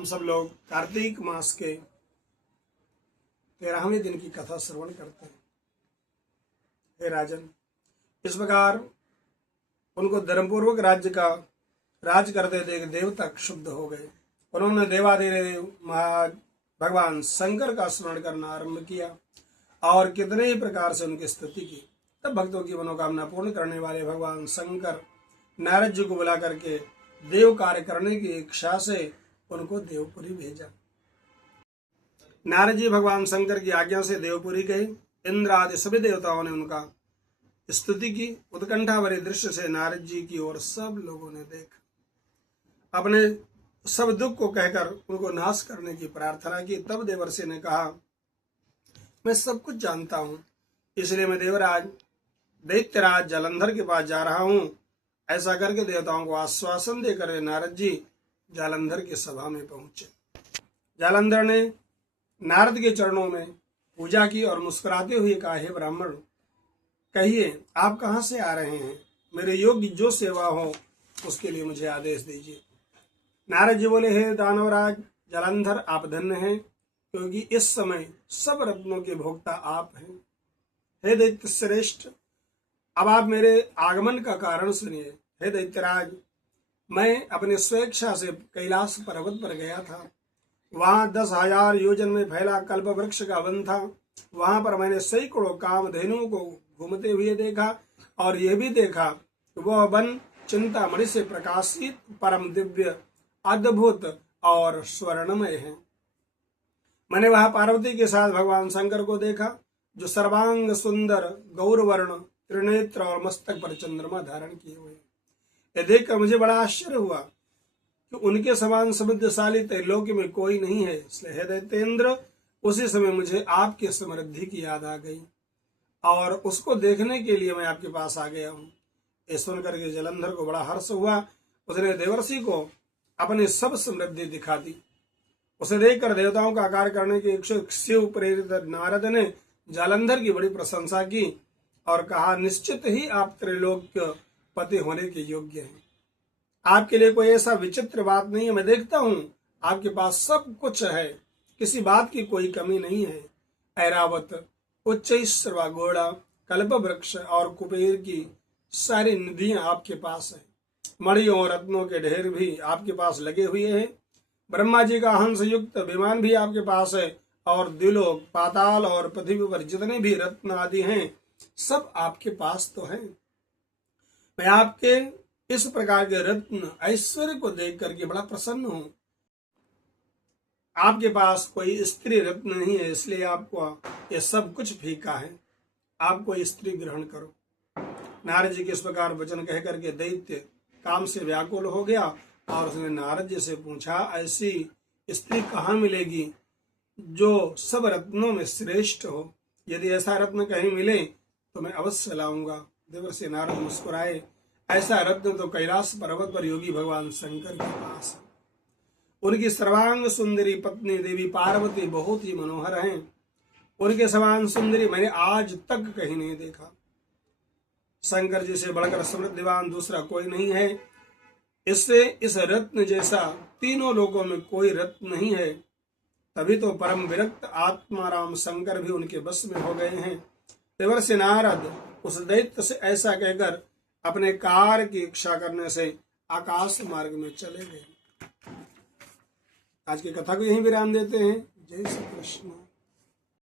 हम सब लोग कार्तिक मास के 13वें दिन की कथा श्रवण करते हैं। हे राजन, इस प्रकार उनको धर्मपूर्वक राज्य का राज करते देख देवता क्षुब्ध हो गए। उन्होंने देवाधिदेव महाराज भगवान शंकर का स्मरण करना आरंभ किया और कितने ही प्रकार से उनकी स्तुति की। तब भक्तों की मनोकामना पूर्ण करने वाले भगवान शंकर नारद जी को बुला करके देव कार्य करने की इच्छा से उनको देवपुरी भेजा। नारद जी भगवान शंकर की आज्ञा से देवपुरी गए। इंद्र आदि सभी देवताओं ने उनका स्तुति की। उत्कंठा भरे दृश्य से नारद जी की ओर सब लोगों ने देखा। अपने सब दुख को कहकर उनको नाश करने की प्रार्थना की। तब देवर्षि ने कहा, मैं सब कुछ जानता हूं, इसलिए मैं देवराज दैत्यराज जालंधर के पास जा रहा हूं। ऐसा करके देवताओं को आश्वासन देकर वे नारद जी जालंधर की सभा में पहुंचे। जालंधर ने नारद के चरणों में पूजा की और मुस्कुराते हुए कहा, हे ब्राह्मण, कहिए आप कहां से आ रहे हैं? मेरे योग्य जो सेवा हो उसके लिए मुझे आदेश दीजिए। नारद जी बोले, हे दानवराज जालंधर, आप धन्य हैं, क्योंकि इस समय सब रत्नों के भोक्ता आप हैं। हे दैत्य श्रेष्ठ, अब आप मेरे आगमन का कारण सुनिए। हे दैत्यराज, मैं अपने स्वेच्छा से कैलाश पर्वत पर गया था। वहां 10,000 योजन में फैला कल्प वृक्ष का वन था। वहां पर मैंने सैकड़ों कामधेनुओं को घूमते हुए देखा और यह भी देखा कि वह वन चिंतामणि से प्रकाशित, परम दिव्य, अद्भुत और स्वर्णमय है। मैंने वहां पार्वती के साथ भगवान शंकर को देखा, जो सर्वांग सुंदर, गौरवर्ण, त्रिनेत्र और मस्तक पर चंद्रमा धारण किए हुए। यह देखकर मुझे बड़ा आश्चर्य हुआ कि उनके समान समृद्धशाली त्रैलोक में कोई नहीं है। इसलिए हे दैत्येंद्र, उसी समय मुझे आपकी समृद्धि की याद आ गई और उसको देखने के लिए मैं आपके पास आ गया हूँ। ये सुनकर के जालंधर को बड़ा हर्ष हुआ। उसने देवर्षि को अपनी सब समृद्धि दिखा दी। उसे देखकर देवताओं का आकार करने के इच्छुक शिव प्रेरित नारद ने जालंधर की बड़ी प्रशंसा की और कहा, निश्चित ही आप त्रैलोक्य पति होने के योग्य हैं। आपके लिए कोई ऐसा विचित्र बात नहीं है। मैं देखता हूँ आपके पास सब कुछ है, किसी बात की कोई कमी नहीं है। ऐरावत, उच्चैश्रवा, घोड़ा, कल्प वृक्ष और कुबेर की सारी नदियां आपके पास है। मणियों और रत्नों के ढेर भी आपके पास लगे हुए हैं। ब्रह्मा जी का हंस युक्त विमान भी आपके पास है और द्विलोक, पाताल और पृथ्वी पर जितने भी रत्न आदि हैं सब आपके पास तो हैं। मैं आपके इस प्रकार के रत्न ऐश्वर्य को देख करके बड़ा प्रसन्न हूं। आपके पास कोई स्त्री रत्न नहीं है, इसलिए आपको ये सब कुछ फीका है। आप कोई स्त्री ग्रहण करो। नारद जी के इस प्रकार वचन कह करके दैत्य काम से व्याकुल हो गया और उसने नारद जी से पूछा, ऐसी स्त्री कहाँ मिलेगी जो सब रत्नों में श्रेष्ठ हो? यदि ऐसा रत्न कहीं मिले तो मैं अवश्य लाऊंगा। देवर्षि नारद मुस्कुराए, ऐसा रत्न तो कैलाश पर्वत पर योगी भगवान शंकर के पास है। उनकी सर्वांग सुंदरी पत्नी देवी पार्वती बहुत ही मनोहर हैं। उनके समान सुंदरी मैंने आज तक कहीं नहीं देखा। शंकर जी से बढ़कर समृद्धिवान दूसरा कोई नहीं है। इससे इस रत्न जैसा तीनों लोकों में कोई रत्न नहीं है। तभी तो परम विरक्त आत्माराम शंकर भी उनके बस में हो गए हैं। देवर्षि नारद उस दैत्य से ऐसा कहकर अपने कार्य की इच्छा करने से आकाश मार्ग में चले गए। आज की कथा को यहीं विराम देते हैं। जय श्री कृष्ण।